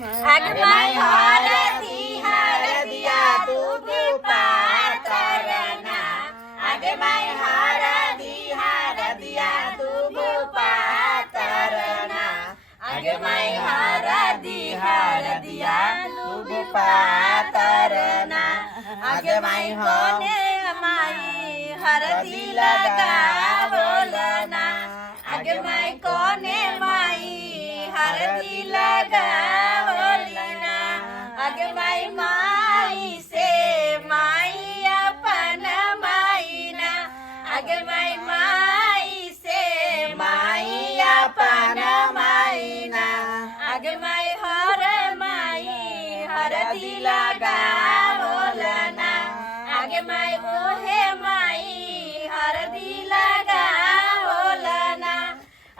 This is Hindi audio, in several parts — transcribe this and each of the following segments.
आगे माई हरदिया दूब पातरना आगे माई हरदिया दूब पातरना आगे माई हरदिया दूब पातरना आगे माई होने माई हरदी लगा बोलना आगे माई कोने माई हरदी लगा बोलना आगे माई से माई अपन माई ना आगे माई से माई अपन माई ना आगे माई हरदी लगा बोलना आगे माई ओहे माई हरदी लगा बोलना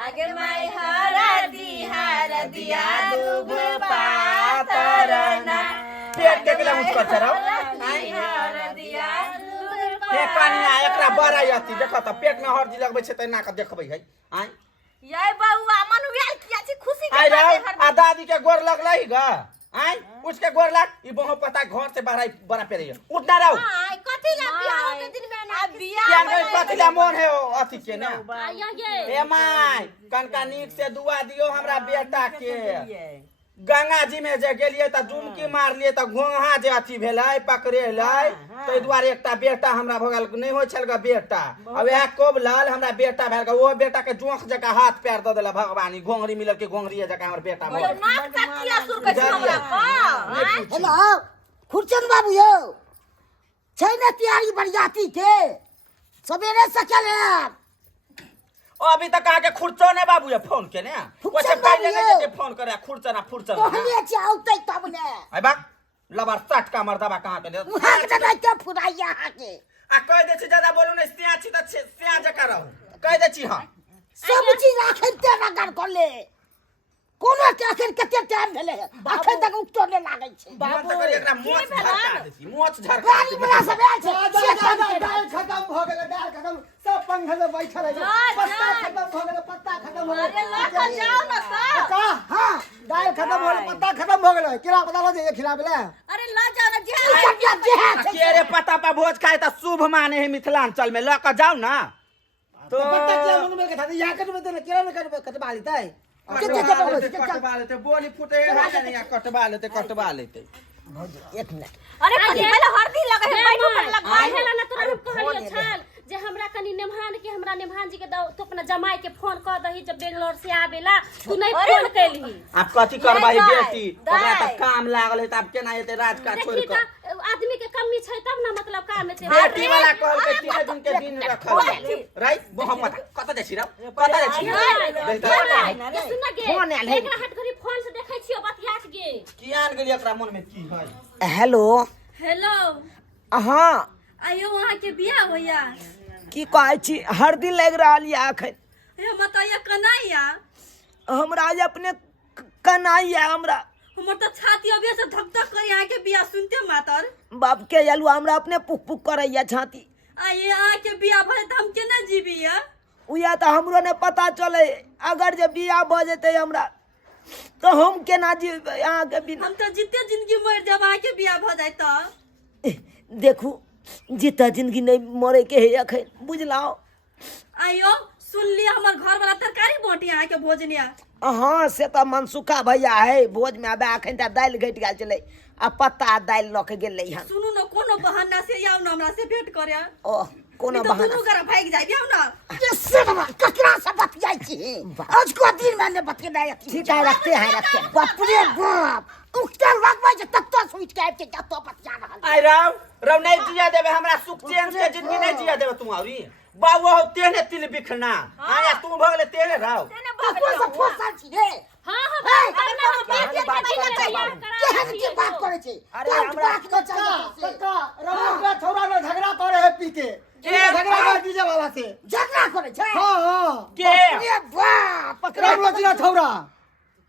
आगे माई हरदिया दूब पातरना पेट के केला मुझ कर छराव हरदिया हे कन्या एकरा बड़ा यति देख त पेट में हरदी लगबै छै त ना के देखबै है आइ ये बउआ मन वेल किया छी खुशी के आइ रे आ दादी के गोर लगलै ग आइ उसके गोर लग ई बहु पता घर से बाहर बड़ा पेरे उठ ना रहो आई कथि ला बियाह के दिन में ना बियाह क्या कथि ला मोन है अथि के ना ये हे माय कनका नीक से दुआ दियो हमरा बेटा के गंगा जी में जे गेलिए त डुमकी मारलिए त घोंघा जे अथि भेलै पकड़ेलै तै दुआरे एकटा बेटा हमरा भगल नहीं होय छल ग बेटा अब यह कोबलल हमरा बेटा भेल ग ओ बेटा के जोंख जका हाथ पैर द देला भगवानी घोंघरी मिलल के घोंघरी जका हमर बेटा भगल नाक तकिया सुर के हमरा हेलो खुरचंद बाबू यो छै ने तैयारी बरियाती के सवेरे से चले अभी तक आके खुरचो ने बाबू ये फोन के ने ओसे पहले ने फोन करे खुरचना कहले छी औतै तब ने आई बा लबर सट का मर्दबा कहां पे ने वहां के नहीं के फुराइया हाके आ कह दे छी ज्यादा बोलू ने सिया छी त सिया जका रहू कह दे छी हां सब चीज आखिर ते नगर करले कोनो के आखिर कते टाइम भेले आखिर तक उठतो ने लागै छै बाबू एकरा मोछ झरका देसी मोछ झरका गाड़ी बड़ा सब आयल छै दाल खत्म हो गेलै दाल खत्म सब पंखा में बैठल है पत्ता खत्म हो गेलै पत्ता खत्म हो अरे लेके जाओ ना सर का हां दाल खत्म हो गेलै पत्ता खत्म हो गेलै केला पता हो जे खिलाबेला अरे ला जाओ ना जे के रे पता पे भोज खाए त शुभ माने है मिथिलांचल में लेके जाओ ना तो पत्ता के मन में के था या कट में केला में कटवा लेतै कटवा लेते बोली फुटे नहीं कटवा लेते एक मिनट अरे पहले हरदी लगे है बैठो पर लगवाई है ना तुरंत कहलियो छल जे हमरा कनी नेमहान के हमरा नेमहान जी के तो अपना जमाई के फोन कर दही जब बेंगलोर से आवेला तू नहीं फोन कैली आप कथि करबाई बेटी ओकरा त काम लागल है त अब केना एते रात का छोड़ के आदमी के कमी छै तब ना मतलब काम में बेटी वाला कहल के 3 दिन के दिन रखल राइट मोहम्मद कत देछि रे कत देछि सुन गे एकरा हाथ घरी फोन से देखै छियो बतियात गे की आन गेली एकरा मन में की है हेलो हेलो हां आइयो वहां के बियाह होया की कहै छी हरदी लग रहल या अखन हे मतया कनाइया हमरा जे अपने कनाइया हमरा हमर त छाती अबे से धक धक कर यहाँ के बियाह सुनते मातर बाप के जलू हमरा अपने पुक पुक करैया छाती आइए यहाँ के बियाह भले त हम केना जीबिया उया त हमरो ने पता चले अगर जे बियाह भ जेतै हमरा तो हम केना जीब यहाँ के बिना हम त जिते जिंदगी मर जाब यहाँ के बियाह भ जाय त देखू जीता जिंदगी नहीं मरे के है अखन बुझलाओ आइयो सुन लिया हमर घर वाला तरकारी बोटी यहाँ के भोजनिया हाँ से तो मनसुखा भैया है भोज में अब अखन त दाल घट गेल चले आ पत्ता दाल ल के गेलै हन सुनू न कोनो बहाना से आउ न हमरा से भेंट करे ओ कोनो तो बहाना दुनू घर भाग जाय आउ न ये सेवा ककरा से बतियाई छी आज को दिन मैंने बतियाई ठीक है रखते बाप रे बाप उठते लगबै जे तत्तो स्वीट के के तत्तो बतिया रहल आई राव नहीं जिया देबे हमरा सुख चैन से जिंदगी नहीं जिया देबे तू आवरी बाबू हो तेने तिल बिखना आया तू भगले तेने राव तेने तू से फोसल छी रे हां हां केहन के बात करे छी अरे हमरा बात को चाहिए पक्का रउआ छोरा ने झगड़ा करे है पी के झगड़ा कर दीजिए बाबा से झगड़ा करे छै हां हां के अरे बाप पकड़ा रउआ छोरा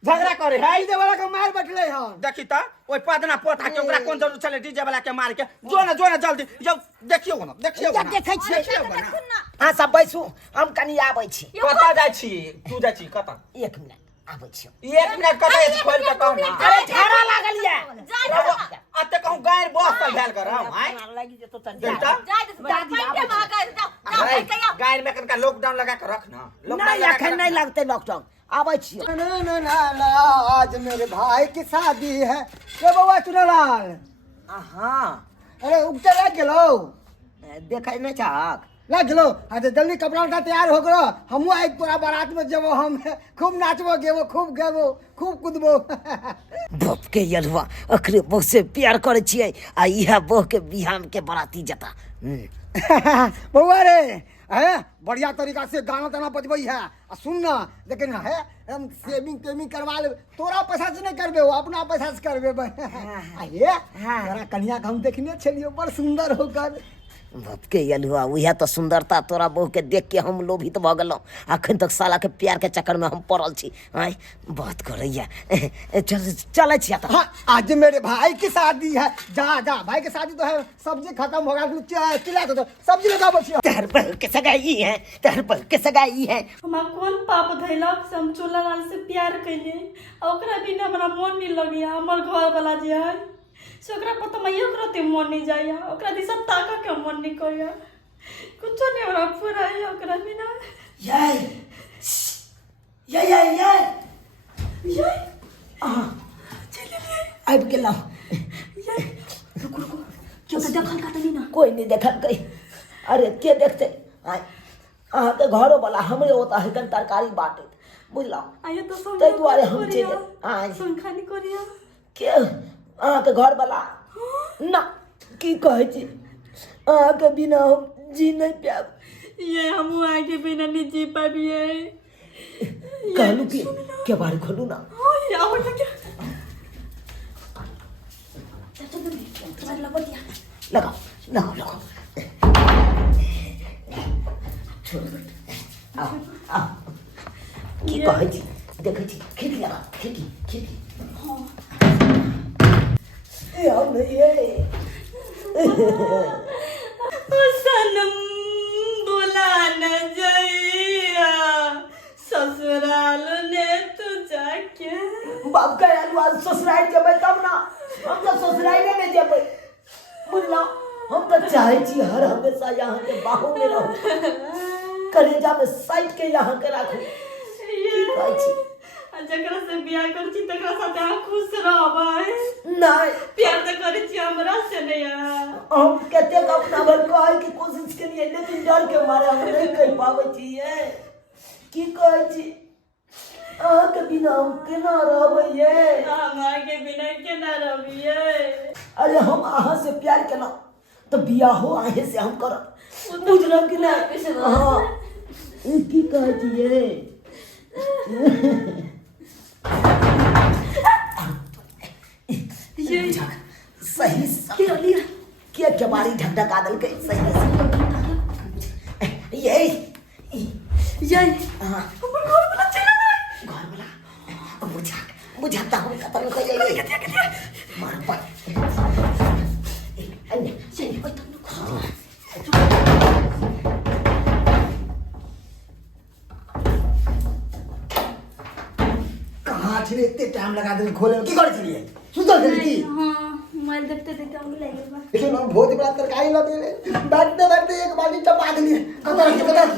झगड़ा करे है डीजे वाला के मार बैठले हन देखी त ओइ पदना पोता के ओकरा कोन जरूर चले डीजे वाला के मार के जो ना जल्दी जाओ देखियो ना देखै छी हां सब बैसू हम कनी आबै छी कता जाय छी तू जाय छी कता एक मिनट आबै छियो 1 मिनट कतै खोल के कहू ना अरे झाड़ा लागल ये अते कहूं गाय बसल भेल करम आय लागी जे तो बेटा जाय दे पैंटे महका जाओ गाय में कनका लॉकडाउन लगा के रख ना नहीं अखन नहीं लगते लॉकडाउन आबै छियो ना आज मेरे भाई की शादी है ये बउआ चुनालाल हां अरे उगते लग गेलो देखै नै छाक लग गेलो आज जल्दी कपड़ा उठा तैयार हो गलो हमहू एक पूरा बारात में जेबो हम खूब नाचबो गेबो खूब गेबो खूब कूदबो बाप के यलवा अखरे बहु से प्यार करे छियै आ इहा बहु के बिहान के बराती जता बउआ रे है बढ़िया तरीका से गाना ताना बजबई है आ सुन ना लेकिन है हम सेविंग करवा ले तोरा पैसा से नहीं करबे वो अपना पैसा से करबे आ ये तोरा कन्या के हम देखने छलियो बड़ सुंदर होकर बाप के यलवा उहे तो सुंदरता तोरा बहु के देख के हम लोभित भ गेलौ अखन तक साला के प्यार के चक्कर में हम पड़ल छी आय बात करैया चल छिया त हाँ आज मेरे भाई की शादी है जा भाई की शादी तो है सब्जी खत्म हो गया चिल्ला तो सब्जी लगा बचिया तेहर बहू के सगाई है तेहर बहू के सगाई है हमरा कौन पाप धैलक से हम चूल्हा से प्यार कैले ओकरा बिना हमरा मन नहीं लगिया हमर घर वाला जे है से ओकरा पता मैं ओकरा ते मन नहीं जाया ओकरा दिशा ताका के मन नहीं करया कुछ नहीं हमरा पूरा है ओकरा बिना ये आबि गेलौ रुको क्यों तो देखल का तनी ना कोई नहीं देखल कई अरे के देखते आय अहाँ के घरो वाला हमरे होता है कन तरकारी बाटे बुझलौ आये तो सब तै दुआरे हम चले आय सुनखानी करिया के अहाँ के घर वाला ना की कहै छी अहाँ के बिना हम जी नहीं पाब ये हम आगे बिना नहीं जी पाबिए कहलू कि के बारे खोलू ना ओए आओ लगे चल लगाओ आओ की कहै छी देखै छी खिड़की लगा खिड़की ए हम ये सनम बुला न जाइया ससुराल ने तू जाके बाप का आज ससुराल जेबै तब ना हम तो ससुराल में जेबै बुझलौ हम तो चाहे छी हर हमेशा यहाँ के बाहु में रहूं कलेजा में साइड के यहाँ के राखू की कहै छी जकरा से बियाह कर छी तकरा साथे हम खुश रहबै नहीं प्यार तो करै छी हमरा से नहीं हम कते अपना भर कहै के कोशिश करिए लेकिन डर के मारे हम नहीं कर पाबै छी ये की कहै छी अहाँ के बिना हम केना रहबै ये हम आगे बिना केना रहबिए अरे हम अहाँ से प्यार केना तो बियाहो आहे से हम करब बुझलौ कि नहीं हां की कहै छी ये सही के बारी ढकढका दल के सही ये हां हमर घर वाला चला घर वाला बुझाता हम खत्म कर जाएंगे मार पर अन्य सही कोई तुम कहाँ छिले इतने टाइम लगा दे खोले की कर छिले सुतल गेली की हां मोबाइल देखते देखते हम ले गए लेकिन हम बहुत बड़ा तरकारी ला देले बैठते एक बाल्टी टपा देली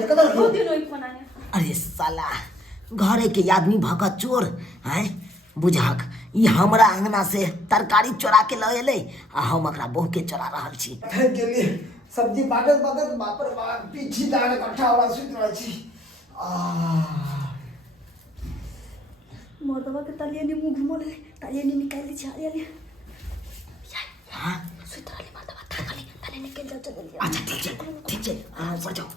कतर बहुत दिन होई फोन आया अरे साला घरे के आदमी भगा चोर है बुझाक ई हमरा अंगना से तरकारी चोरा के ल एले आ हम एकरा बहु के चोरा रहल छी के लिए सब्जी बाटत बाप रे बाप पीछी दाने कट्ठा वाला सुत रह छी मोदवा के तलिया ने मुंह घुमोले तलिया ने निकाल दी छाड़िया ले हां सुतरा ले मर्दवा ताकले तले निकल जाओ जल्दी अच्छा ठीक है हां बढ़ जाओ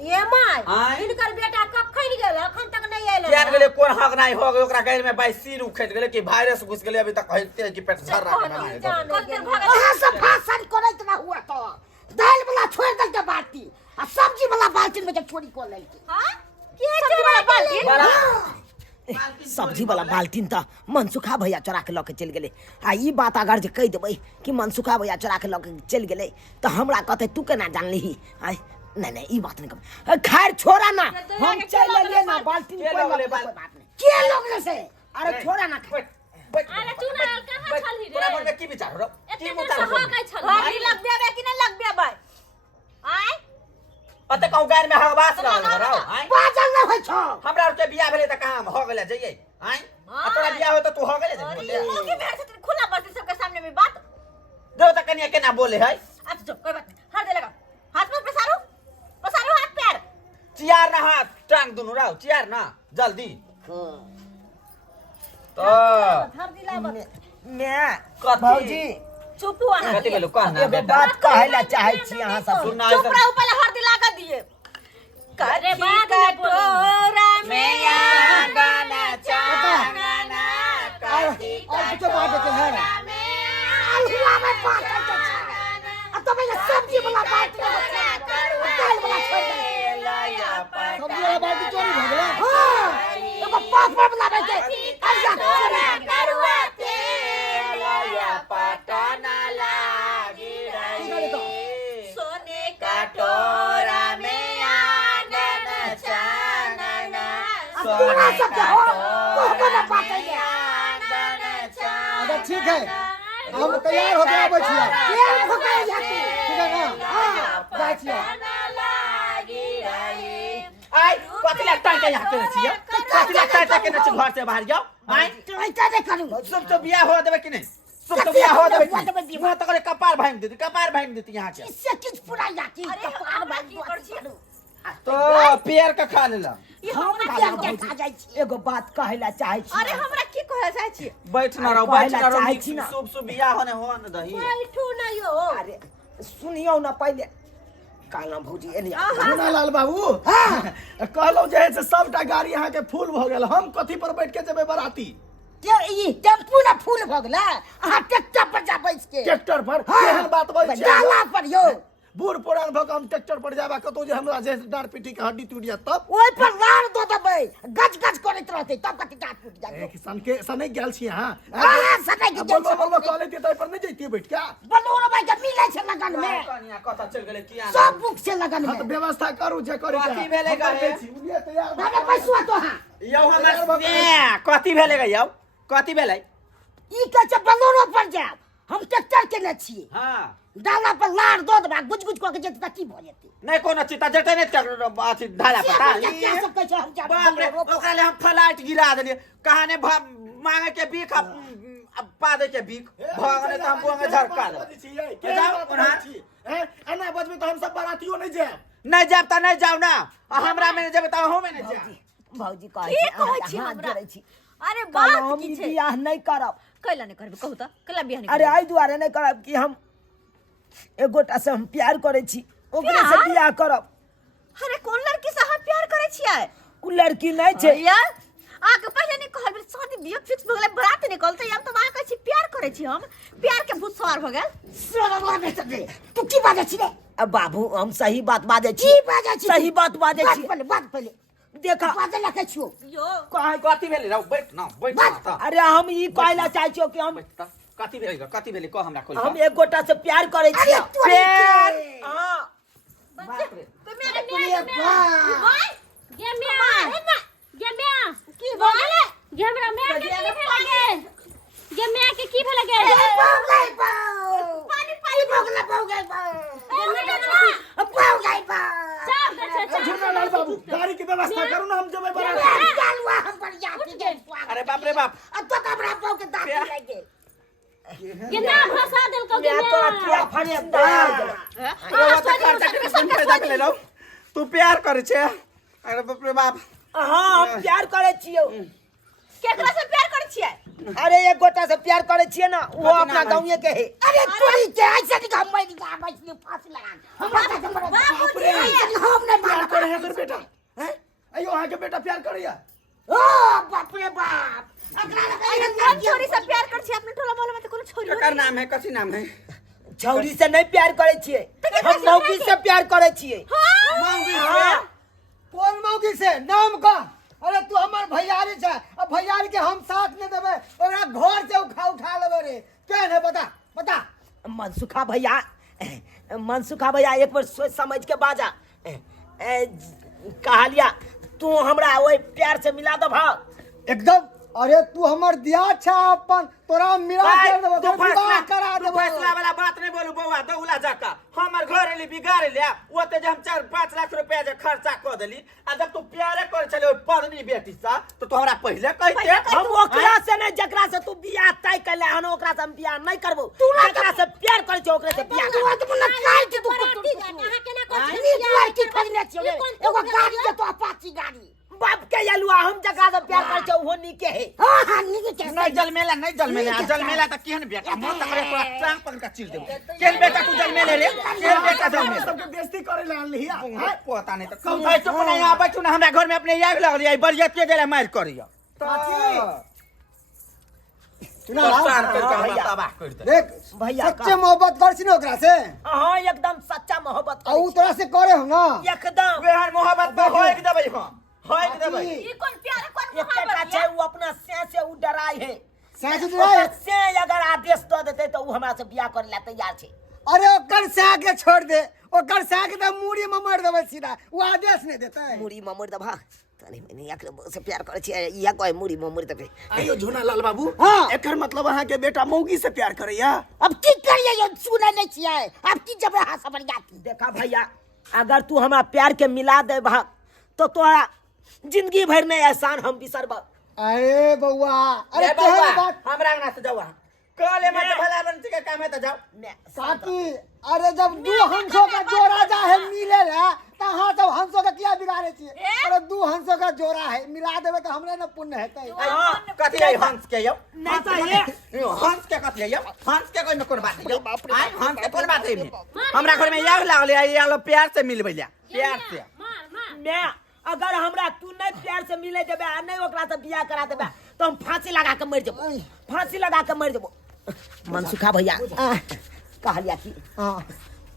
ये माय आय? इनकर बेटा कब खैन गेल अखन तक नहीं आइल केन गेले कोन हक नहीं हो गए ओकरा गैर में भाई सिर उखैत गेले कि वायरस घुस गेले अभी तक कहते कि पेट झर रहा है अहाँ सब भाषण करैत ना हुआ तो दाल वाला छोड़ दल के बाल्टी आ सब्जी वाला बाल्टी में छोड़ी को ले हां के सब्जी वाला बाल्टी सब्जी वाला बाल्टीन त मनसुखा भैया चोरा के लके चल गेले आ ई बात अगर जे कह देबै कि मनसुखा भैया चोरा के लके चल गेले त हमरा कहते तू केना जानली आई नहीं नहीं ई बात नहीं कर खैर छोड़ा ना हम चल लिए ना बाल्टीन कोई बात नहीं के लोग से अरे छोड़ा ना अरे तू ना कहां छलही रे तोरा मन में की विचार हो की मुतार हो गई छल हरदी लग देबे कि नहीं लग देबे आय अते कहूं गार में हवास रहल रहो आय बाजल न होय छ हमरा और के बियाह भेले त कहां हो गेले जइए आय आ तोरा बियाह हो त तू हो गेले जइए मुंह की भेड़ से खुला बात सबके सामने में बात दो त कनिया केना बोले है अब जो कोई बात नहीं हरदी लगा हाथ में पसारो हाथ पैर चियार ना हाथ टांग दुनु राव चियार ना जल्दी तो हरदी लाबत मैं कथी भौजी चुप हुआ कथी बोलू कहना एगो बात कहै ला चाहै छी अहाँ सब सुनना चुप रहो पहले हरदी लगा दिए अरे बात नहीं बोलो कटोरा में गाना चांगना और कुछ बात के है अलहुआ में बात है अब तो मैं सब्जी वाला बाल्टी में दाल वाला छोड़ दे सब्जी वाला बाल्टी चोरी भ गेलै हां एगो पापड़ वाला बैठे अरे करुआ पटना लागी रही सोने कटोरा में आंगन चांगना पूरा सब हो को ना बात है अच्छा ठीक है हम तैयार हो गए आबै छियै ये हो गए जाती ठीक है ना हां जाय छियै आई कथी लगता है यहाँ के छियै कथी लगता है के न घर से बाहर जाओ आई ऐसा नहीं करूं सब तो बियाह हो देबे कि नहीं सब तो बियाह हो देबे कि वो तो करे कपार भांग देती यहाँ के इससे किछ पूरा जाती अरे कपार हमरा भाई की कर छी तो पेड़ का खा लेला हम क्या के खा जाय छी एगो बात कहै ला चाहै छी अरे हमरा की कहै चाहै छी बैठ ना रहो कहै ला चाहै छी ना। शुभ शुभ बियाह होने हो न दही बैठू ना यो अरे सुनियो ना पहले काला भौजी एलिया सुना लाल बाबू कहलौ जे है से सबटा गाड़ी यहाँ के फूल भ गेल हम कथी पर बैठ के जेबै बराती के ई टेम्पू ना फूल भ गेलै अहाँ ट्रैक्टर पर जा बैठ के ट्रैक्टर पर केहन बात बजै छै डाला पर यो बूढ़ पुरान भऽ कऽ हम ट्रैक्टर पर जाबा कतौ जे हमरा जे डार पीटी के हड्डी टूट जात तब ओइ पर लार दो देबै गज गज करैत रहतै तब कति टाट टूट जात एक सन के सनै गेल छी अहाँ हां सकै के बोलबो बोलबो कहले ते तै पर नहीं जैतिए बैठ के बनोर भाई के मिलै छै लगन में कनिया कथा चल गेले किया सब बुक से लगन हां में तो व्यवस्था करू जे करे कथी भेलै गए उलिए तैयार बाबा पैसवा तो हां यौ हमर कथी भेलै गए यौ कथी भेलै ई के छै बनोर पर जाब हम ट्रैक्टर केने छियै हां डाला पर लार दो देबा गुज गुज कऽ के जेत की भ जेतै नहीं कोनो चिता जटे नहीं अथी ढाला पता क्या सब कहै छै हम जा बाप रे ओकरा ले हम फ्लाइट गिरा देलिए कहाने मांगे के बीख पा दे के बीख भगने त हम बोंगे झरका दे के जाओ हैं एना बजबे तो हम सब बरातियो नहीं जाब नहीं जाब त नहीं जाओ ना हमरा में नहीं जेबे त हम में नहीं जाब भौजी की कहै छी हाथ हमरा जोड़ै छी अरे बात बात की छै बियाह नहीं करब कैला नहीं करबे कहू त कैला बियाह नहीं अरे आई दुआरे नहीं करब कि हम एक गोटा से हम प्यार करे छी ओकरे से प्यार? बियाह करब अरे कोन लड़की से हम प्यार करे छियै उ लड़की नहीं छै यार आके पहले नहीं कहबे शादी बियाह फिक्स भ गेलै बरात निकलतै हम त वहां कहै छी प्यार करे छी हम प्यार के भूत सवार भ गेल सोना बेटा दे तू की बाजै छी रे अब बाबू हम सही बात बाजै छी की बाजै छी सही बात बाजै छी बात पहले देखा बाजै लगे छियो यो कथी भेलै रौ बैठ ना त अरे हम ई कहला चाहै छियो कि हम बैठ त कथी भेलै कह हमरा खोल हम एक गोटा से प्यार करे छी प्यार हां बाप रे तो मेरे ये मैं की बोले ये हमरा मैं के की भेलगे ये मैं के की भेलगे पानी पानी भोगला भोगै झुना लाल बाबू गाड़ी की व्यवस्था करू ना हम जेबै बराती गालवा हम पर जाती के अरे बाप रे बाप अब तो हमरा पाव के दांत लगे ये ना भाषा दिल को मैं तो क्या फड़े रौ तू प्यार करे छे अरे बाप रे बाप हां हम प्यार करे छियो केकरा से प्यार करे छियै अरे एक गोटा से प्यार करे छिए ना वो कथी अपना नाम है? गांव के है अरे तोरी के ऐसे नहीं हम नहीं जा बस फांस लगा हम बाप रे हम नहीं प्यार मार करे है तेरे बेटा हैं अयो अहाँ के बेटा प्यार करैया ओ बाप रे बाप अगला अरे कौन छोरी से प्यार करे छी अपने टोला मोहल्ला में तो कोनो छोरी केकर नाम है कथी नाम है छौरी से नहीं प्यार करे छिए, हम मौगी से प्यार करे छिए। मौगी से? कौन मौगी से? नाम का? अरे तू हमार भैयारी छे, अब भैयारी के हम साथ नहीं देबे, ओकरा घर से उठा लेबे रे। क्या है बता बता। मनसुखा भैया एक बार सोच समझ के बाजा। कहलिया तू हमरा ओए प्यार से मिला दो भाव एकदम। अरे तू हमर दिया छा अपन, तोरा मिला कर देबो, तू विवाह करा देबो। फैसला वाला बात नहीं बोलू बउआ, दौला जाका हमर घर एली बिगाड़ ले, ओते जे हम 4-5 लाख रुपया जे खर्चा क देली, आ जब तू प्यारे कर चले ओइ पत्नी बेटी सा, तो तू हमरा पहले कहते। हम ओकरा से नहीं, जकरा से तू बियाह तय करले हन ओकरा से हम बियाह नहीं करबो। जकरा से प्यार करे छ ओकरा से बियाह करबो। तू ना काई के तू कहाँ के ना कर नीच लड़की खोजने छिए, एगो गाड़ी के तो अपाची गाड़ी बाप के यलुआ, हम जकरा से प्यार करे छ ओहो नीके है। हां नीके के नहीं जलमेला त केहन बेटा मोर त करे पूरा टांग पकड़ के चीर देबो। केहन बेटा तू जलमेले रे, केहन बेटा जलमेले सबके बेइज्जती करे ला लिया। पता नहीं त कम भाई चुप नहीं यहां बैठू ना, हमरा घर में अपने आग लगल आई बरियत के जला मार करियो। सुना नुकसान करके हमरा तबाह कर दे। देख भैया सच्चे मोहब्बत करछि न ओकरा से, हां एकदम सच्चा मोहब्बत आ उ तोरा से करे हो ना। एकदम वेहन मोहब्बत में होय के देबै हम, होय के देबै। ई कौन प्यार कौन एकटा मोहब्बत छै उ अपना से उ डराय है। साथ ओकर से अगर आदेश दे देते तो उ हमरा से बियाह करे ला तैयार छै। अरे ओकर से आगे छोड़ दे, ओकर से आगे तो मूड़ी में मार देबै सीधा, वो आदेश नहीं देता। मुड़ी में मोड़ दबा तनी मनी एकरे से प्यार करे छै, या कोई मुड़ी में मोड़ देबे। आइयो झूना लाल बाबू, हाँ। एकर मतलब अहाँ के बेटा मौगी से प्यार करैया। अब की करिए जो सुने नहीं छिए, अब की जब हाथ पर जाती। देखा भैया अगर तू हमरा प्यार के मिला दे भाग तो तोरा जिंदगी भर में एहसान हम बिसरब। अरे बउआ, अरे अरे केहन बउआ बात हमरा अंगना से जाओ, कले मत भला बन के काम है त जाओ। साथी। अरे जब दू हंसों का जोड़ा जा है मिले ला, तहां सब हंसों का किया बिगाड़े छिए। अरे दू हंसों का जोड़ा है, मिला देबे तो हमरे न पुण्य हेतै। हां कथि है हंस के यो, नहीं तो ये हंस के कथि है यो, हंस के कोई में कोन बात है। आय हंस के कोन बात है, हमरा घर में आग लागले आ लो प्यार से मिलबैला, प्यार से। मार मार मैं अगर हमरा तू नहीं प्यार से मिले देबे आ नहीं ओकरा से बियाह करा देबे तो हम फांसी लगा के मर जेबो, फांसी लगा के मर जेबो। मनसुखा भैया कहलिया कि हां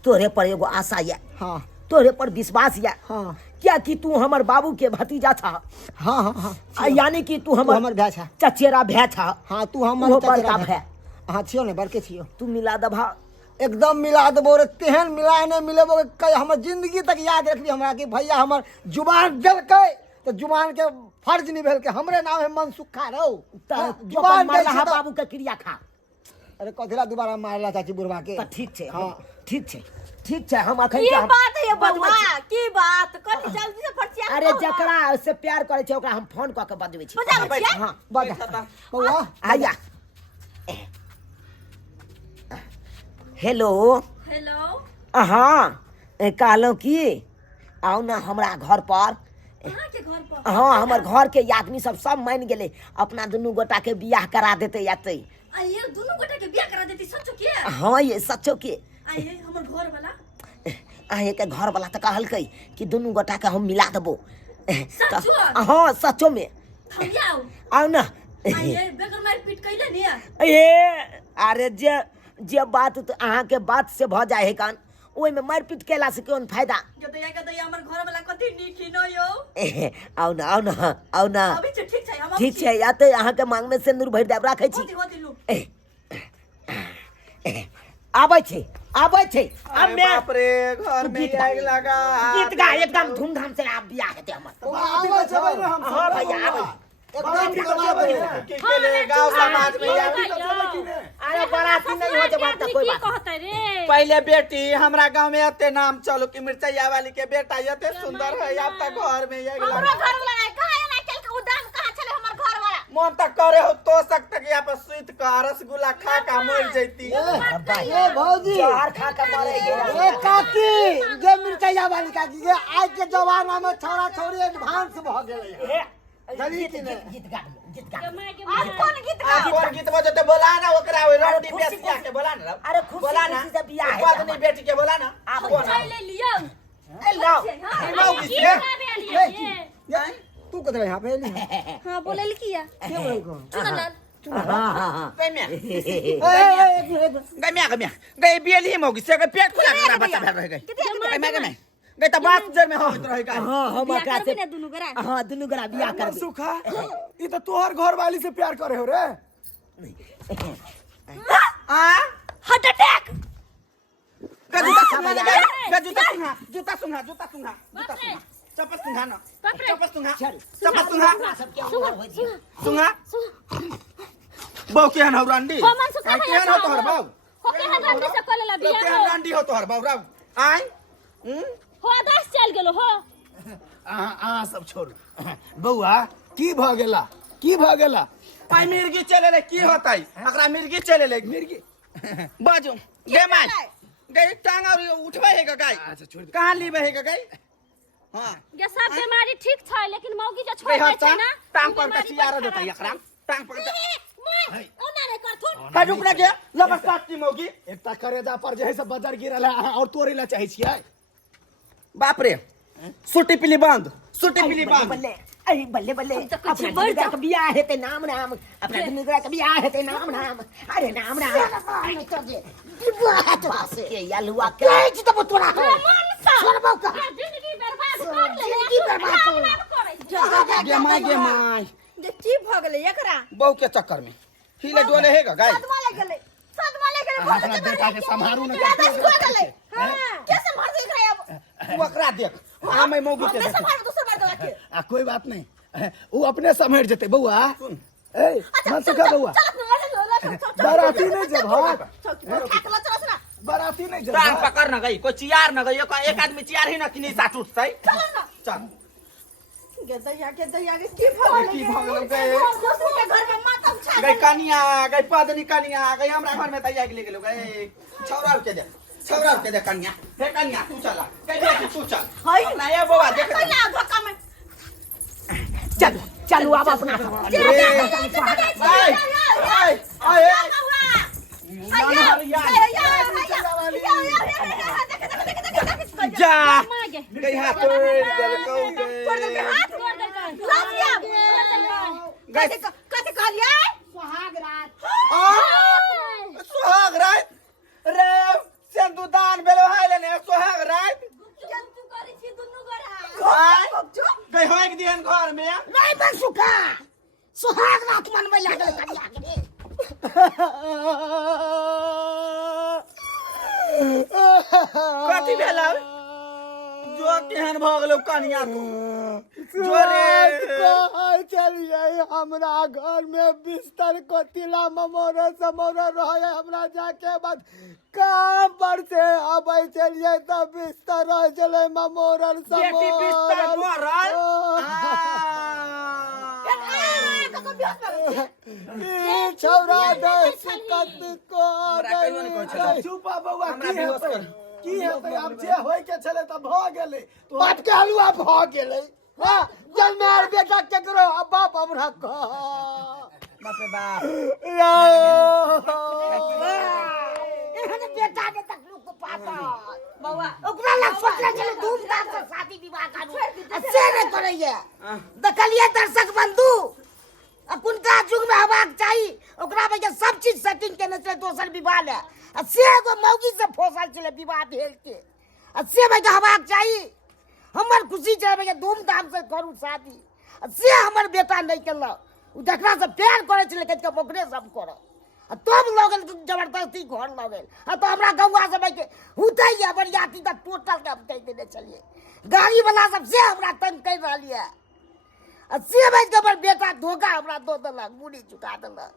तोरे पर एगो आशा है, हां तोरे पर विश्वास है। हां क्या कि तू हमर बाबू के भतीजा था, हां हां यानी कि तू हमर भाई छा। चचेरा भै था। हां तू वो हमर बड़का भै, हां छियो ने बड़के छियो। तू मिला दभा एकदम मिला देबो रे, तेहन मिला नहीं मिलेबो कई हमर जिंदगी तक याद रखबी हमरा कि भैया हमर जुबान देलकै तो जुबान के फर्ज निभल के हमरे नाम है मनसुखा रहो। जुबान मरला बाबू के क्रिया खा। अरे कथीला दोबारा मारला चाची बुढ़वा के। तो ठीक छै, हां ठीक छै, ठीक छै। हम अखन की हम बात है ये बउआ, की बात कनी जल्दी से फटिया। अरे जकरा से प्यार करे छै ओकरा हम फोन क के बतबै छी। बजाबै छियै? हां बता बउआ। आया हेलो हेलो हाँ कहलौं कि आओ ना हमरा घर पर। कहाँ के घर पर? हाँ हमर घर के आदमी सब मान गेले, अपना दुनू गोटा के बियाह करा देते आते। आइए दोनों गोटा के बियाह करा देती, सचो के? हाँ ये सचो के। आइए हमर घर वाला अहे के घर वाला तो कहलकै कि दुनू गोटा के हम मिला देबो। सचो? हाँ सचो में। हम आओ आओ ना। आइए बेगर मार पीट कइले ने। ए अरे जे बात तो अहाँ के बात से भ जाए है कान, ओइ में मारपीट केला से कोन फायदा। गदया हमर घर वाला कथि नीकी न यो। आओ ना आओ ना आओ ना। अभी से ठीक छै, हम ठीक छै, या तो अहाँ के मांग में सिंदूर भरि देब, राखै छी। होती लू आबै छै आबै छै। अब मैं बाप रे घर में गीत आग लगा, गीत गा एकदम धूमधाम से आप बियाह हेतै हमर। आबै छै भाई हम। हाँ भैया आबै। एकदम करवा देबो। की केले गांव समाज में आग। अरे बराती नहीं हो जब तक कोई बात कहते रे पहले बेटी हमरा गांव में एते नाम चलो कि मिर्चैया वाली के बेटा एते सुंदर है, अब तक घर में आग हमरो लगा। घर वाला नहीं कहां ना चल के उदाम कहां चले हमर घर वाला। मन तक करे हो तो सकता कि यहाँ पर स्वीट का रसगुल्ला खा का मर जैती। ए भौजी, चार खा के मारे ए काकी, जे मिर्चैया वाली काकी के आज के जमाना में छौड़ा छौड़ी एडवांस भ गेलै है। गीत गा गीत गा। आज कौन गीत गा? कौन गीत बजते बोला ना ओकरा ओइ रोटी बेसिया के बोला ना। अरे खुशी बोला ना खुशी से बियाह है पत्नी बेटी के बोला ना। आबै कौन चल ले लियो। ए लो हां तू कतरे यहां पे एली? हां बोले किया के बोल को? सुन ना गई मैं ए, गई मैं गई बेली मौगी से गई पेट फुला के बच्चा भेल रह गई गई मैं गई त बात जर में होत रह गई हाँ हम बिया एकरा करबे से ना दुनू गोरा हाँ दुनू गोरा बियाह कर दे सुखा ये तो तोहर घर वाली से प्यार करे हो रे आ हार्ट अटैक जूता सुंघा चप्पल सुंघा ना बाप रे। चप्पल सुंघा चल। चप्पल सुंघा सबके उमर हो जी सुंघा बहु केहन हो रंडी हो मन सुखा केहन हो तोहर बहु हो के हंडी से कोलेला तो बिया केहन हो रंडी हो तोहर बहु राव आय हो आदेश चल गेलो हो आ सब छोड़ बउआ की भ गेला पाई मिर्गी चले ले की होतै अकरा मिर्गी चले ले मिर्गी बाजू गे माय गई टांग और उठबै है ग गाय अच्छा छोड़ कहां लीबे है ग गाय हां ये सब बीमारी ठीक छै लेकिन मौगी जे छोड़ गई दै हता छै ना टांग पर के सियारा देतै एकरा टांग पर मैं ओना रे कर थोड़ का रुक गे लबस पाती मौगी एकटा करेजा पर जे है से बाजार गिरल है और तोरे ला चाहे छियै बाप रे सुटी पिली बंद बल्ले अरे बल्ले बल्ले अपना दुनू गोरा के बियाह हेते नाम अपना दुनू गोरा के बियाह हेते नाम अरे नाम अरे तो जे बियाह तो से यालुआ के छी तो तोरा छोड़बो का जिंदगी बर्बाद कर ले जिंदगी बर्बाद गे माय जे की भ गेलै एकरा बहु के चक्कर में हिले डोले है ग गाय सदमा ले गेलै अपना बेटा के संभारू न यादस खो गेलै हां कैसे मार दे एकरा अब तू ओकरा देख आ मैं मौगी के हमने देख संभाल दूसरा मार दवा के कोई बात नहीं वो अपने समेट जते बउआ ए मन सुखा बउआ बाराती नहीं जब हाँ बाराती नहीं जब टांग पकड़ न गई कोई चियार न गई एक आदमी चियार ही न कि नहीं साट उठतै चल के दैया के की भ गेलै की भ गेलै गए दोस्त के घर में मातम छा गई कनिया गई पदनी कनिया गई हमरा घर में तैयार ले गेलो गई छौरा के दे कनिया हे कनिया तू चला गई बेटी तू चल हई अपना ये बउआ देख कहिया धक्का में चलो अब अपना जा मार गे गई हाथ तोड़ देलकौ गे कते कहलिए सुहाग रात रे सिंदूदान बेलो हाय लेने सुहाग रात जंतु करै छी दुनु गोरा आय गई होय के दिहन घर में नहीं बन सुखा सुहाग रात मनबै लागल कनिया के कथी भेलौ जो केहन भ गेलौ कनिया जो रे चलिए हमरा घर में बिस्तर कोतिला ममोरा समोरा रहे हमरा जाके बाद काम पर से अबै चलिए तब बिस्तर रह चले ममोरा बेटी बिस्तर मरल छौरा दस कत को कहियो नहीं कहै छलै। चुपा बउआ हमरा बेहोश कर। की हेतै अब जे होय के छले त भ गेलै बात के हलुआ भ गेलै हां जल मार बेटा केकरो अब बाप हमरा कह बाप रे बाप एहन बेटा ने तक लोग को पाता बउआ ओकरा लग सोचले चले धूमधाम से शादी विवाह करू से नहीं करैया देखलिए दर्शक बंधु अकुनका युग में हवाक चाहिए ओकरा में सब चीज सेटिंग केने से दोसर विवाह ले से एगो मौगी से फोसल चले विवाह भेल के से में हवाक चाहिए हमर खुशी चले भैया धूमधाम से करू शादी से हमर बेटा नहीं केल उ देखला से प्यार करे चले के ओकरे सब करो तब लगल जबरदस्ती घर लगल तो हमरा गौवा से के हुतै या बरियाती तक टोटल के हम देने चलिए गाड़ी वाला सब से हमरा तंग कर रहलिए से भाई के हमर बेटा धोखा हमरा दो देलक मुड़ी चुका देलक